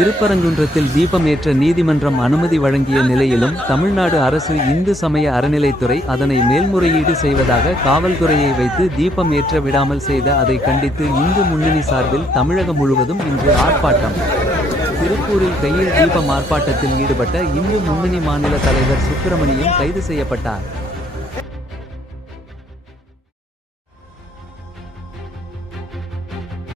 திருப்பரங்குன்றத்தில் தீபம் ஏற்ற நீதிமன்றம் அனுமதி வழங்கிய நிலையிலும் தமிழ்நாடு அரசு இந்து சமய அறநிலைத்துறை அதனை மேல்முறையீடு செய்வதாக காவல்துறையை வைத்து தீபம் ஏற்ற விடாமல் செய்த அதை கண்டித்து இந்து முன்னணி சார்பில் தமிழகம் முழுவதும் இன்று ஆர்ப்பாட்டம். திருப்பூரில் கையில் தீபம் ஆர்ப்பாட்டத்தில் ஈடுபட்ட இந்து முன்னணி மாநில தலைவர் சுப்பிரமணியம் கைது செய்யப்பட்டார்.